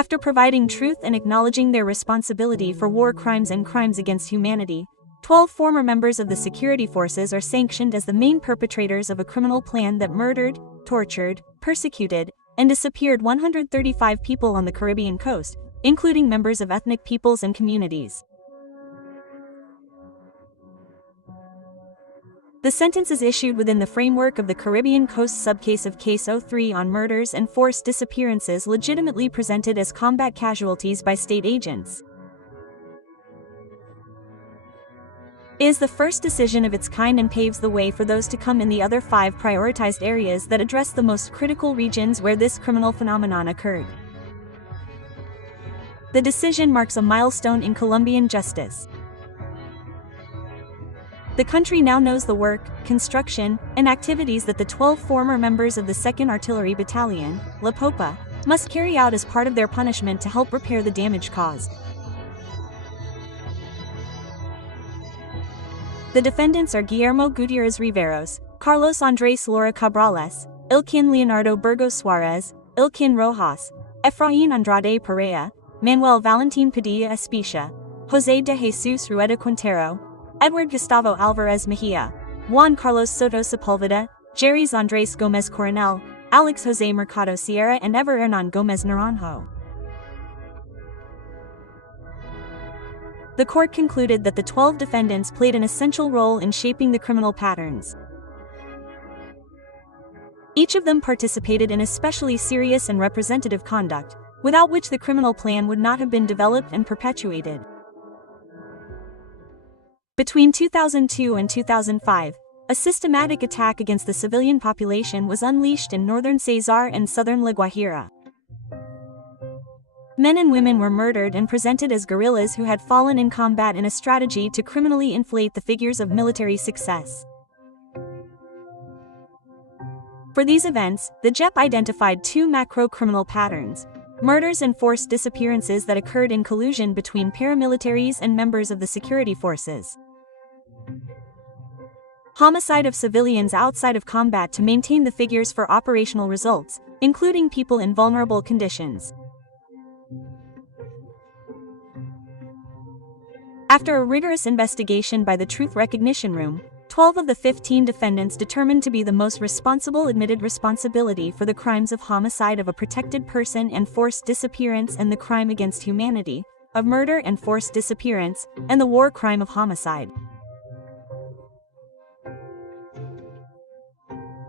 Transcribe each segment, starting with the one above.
After providing truth and acknowledging their responsibility for war crimes and crimes against humanity, 12 former members of the security forces are sanctioned as the main perpetrators of a criminal plan that murdered, tortured, persecuted, and disappeared 135 people on the Caribbean coast, including members of ethnic peoples and communities. The sentence is issued within the framework of the Caribbean Coast subcase of Case 03 on murders and forced disappearances legitimately presented as combat casualties by state agents. It is the first decision of its kind and paves the way for those to come in the other 5 prioritized areas that address the most critical regions where this criminal phenomenon occurred. The decision marks a milestone in Colombian justice. The country now knows the work, construction, and activities that the 12 former members of the 2nd Artillery Battalion, La Popa, must carry out as part of their punishment to help repair the damage caused. The defendants are Guillermo Gutierrez Riveros, Carlos Andrés Lara Cabrales, Ilkin Leonardo Burgos Suarez, Ilkin Rojas, Efraín Andrade Perea, Manuel Valentín Padilla Especia, José de Jesus Rueda Quintero, Edward Gustavo Alvarez Mejia, Juan Carlos Soto Sepulveda, Jerry's Andrés Gómez Coronel, Alex José Mercado Sierra and Ever Hernan Gómez Naranjo. The court concluded that the 12 defendants played an essential role in shaping the criminal patterns. Each of them participated in especially serious and representative conduct, without which the criminal plan would not have been developed and perpetuated. Between 2002 and 2005, a systematic attack against the civilian population was unleashed in northern Cesar and southern La Guajira. Men and women were murdered and presented as guerrillas who had fallen in combat in a strategy to criminally inflate the figures of military success. For these events, the JEP identified 2 macro-criminal patterns: murders and forced disappearances that occurred in collusion between paramilitaries and members of the security forces. Homicide of civilians outside of combat to maintain the figures for operational results, including people in vulnerable conditions. After a rigorous investigation by the Truth Recognition Room, 12 of the 15 defendants determined to be the most responsible admitted responsibility for the crimes of homicide of a protected person and forced disappearance and the crime against humanity, of murder and forced disappearance, and the war crime of homicide.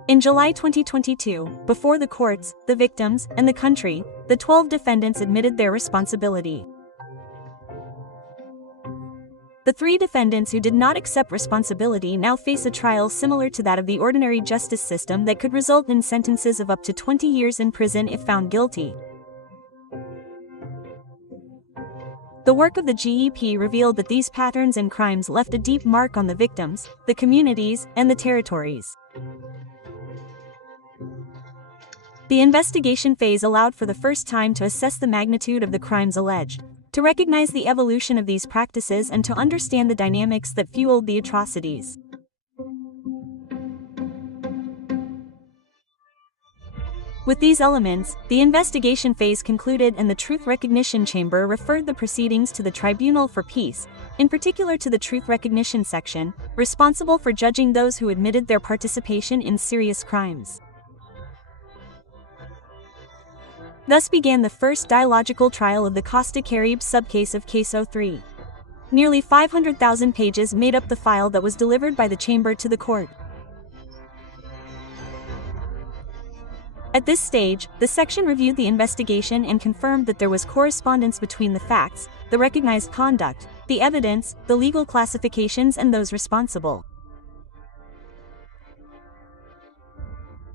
In July 2022, before the courts, the victims, and the country, the 12 defendants admitted their responsibility. The 3 defendants who did not accept responsibility now face a trial similar to that of the ordinary justice system that could result in sentences of up to 20 years in prison if found guilty. The work of the JEP revealed that these patterns and crimes left a deep mark on the victims, the communities, and the territories. The investigation phase allowed for the first time to assess the magnitude of the crimes alleged, to recognize the evolution of these practices and to understand the dynamics that fueled the atrocities. With these elements, the investigation phase concluded and the Truth Recognition Chamber referred the proceedings to the Tribunal for Peace, in particular to the Truth Recognition Section, responsible for judging those who admitted their participation in serious crimes. Thus began the first dialogical trial of the Costa Caribe subcase of Case 03. Nearly 500,000 pages made up the file that was delivered by the chamber to the court. At this stage, the section reviewed the investigation and confirmed that there was correspondence between the facts, the recognized conduct, the evidence, the legal classifications, and those responsible.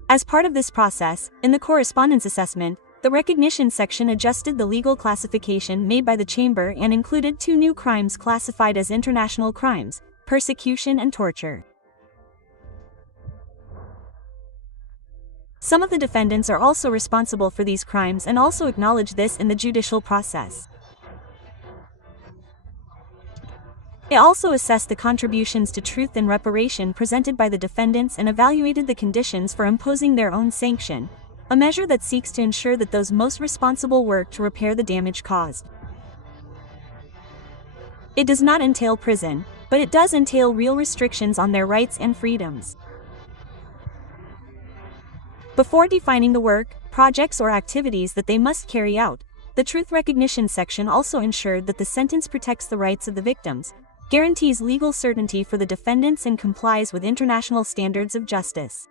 As part of this process, in the correspondence assessment, the recognition section adjusted the legal classification made by the chamber and included 2 new crimes classified as international crimes: persecution and torture. Some of the defendants are also responsible for these crimes and also acknowledge this in the judicial process. It also assessed the contributions to truth and reparation presented by the defendants and evaluated the conditions for imposing their own sanction, a measure that seeks to ensure that those most responsible work to repair the damage caused. It does not entail prison, but it does entail real restrictions on their rights and freedoms. Before defining the work, projects or activities that they must carry out, the Truth Recognition section also ensured that the sentence protects the rights of the victims, guarantees legal certainty for the defendants, and complies with international standards of justice.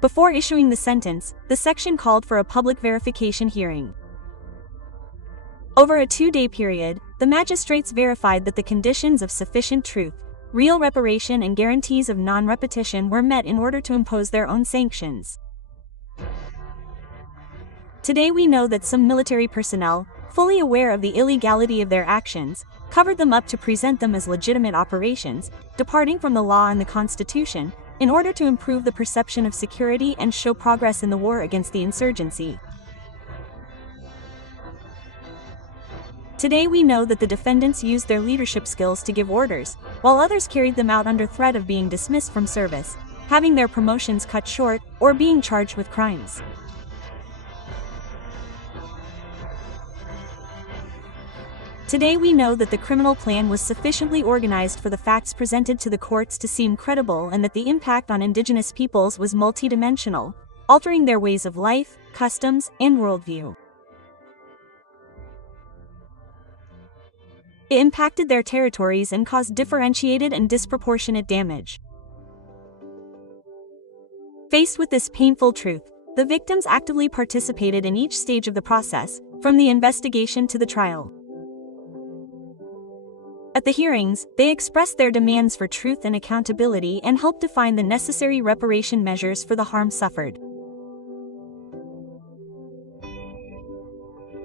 Before issuing the sentence, the section called for a public verification hearing. Over a 2-day period, the magistrates verified that the conditions of sufficient truth, real reparation, and guarantees of non-repetition were met in order to impose their own sanctions. Today we know that some military personnel, fully aware of the illegality of their actions, covered them up to present them as legitimate operations, departing from the law and the Constitution, in order to improve the perception of security and show progress in the war against the insurgency. Today we know that the defendants used their leadership skills to give orders, while others carried them out under threat of being dismissed from service, having their promotions cut short, or being charged with crimes. Today we know that the criminal plan was sufficiently organized for the facts presented to the courts to seem credible, and that the impact on indigenous peoples was multidimensional, altering their ways of life, customs, and worldview. It impacted their territories and caused differentiated and disproportionate damage. Faced with this painful truth, the victims actively participated in each stage of the process, from the investigation to the trial. At the hearings, they expressed their demands for truth and accountability and helped define the necessary reparation measures for the harm suffered.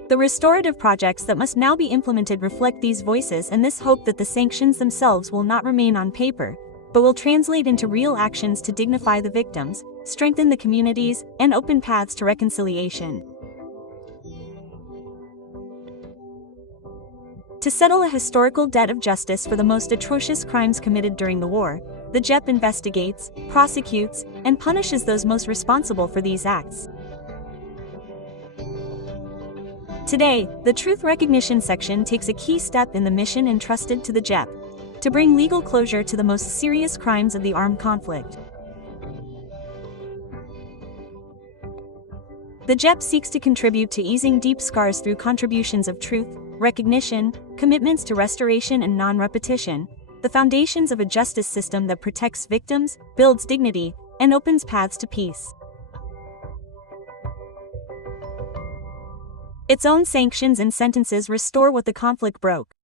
The restorative projects that must now be implemented reflect these voices and this hope that the sanctions themselves will not remain on paper, but will translate into real actions to dignify the victims, strengthen the communities, and open paths to reconciliation. To settle a historical debt of justice for the most atrocious crimes committed during the war, the JEP investigates, prosecutes, and punishes those most responsible for these acts. Today, the Truth Recognition section takes a key step in the mission entrusted to the JEP, to bring legal closure to the most serious crimes of the armed conflict. The JEP seeks to contribute to easing deep scars through contributions of truth, recognition, commitments to restoration and non-repetition, the foundations of a justice system that protects victims, builds dignity, and opens paths to peace. Its own sanctions and sentences restore what the conflict broke.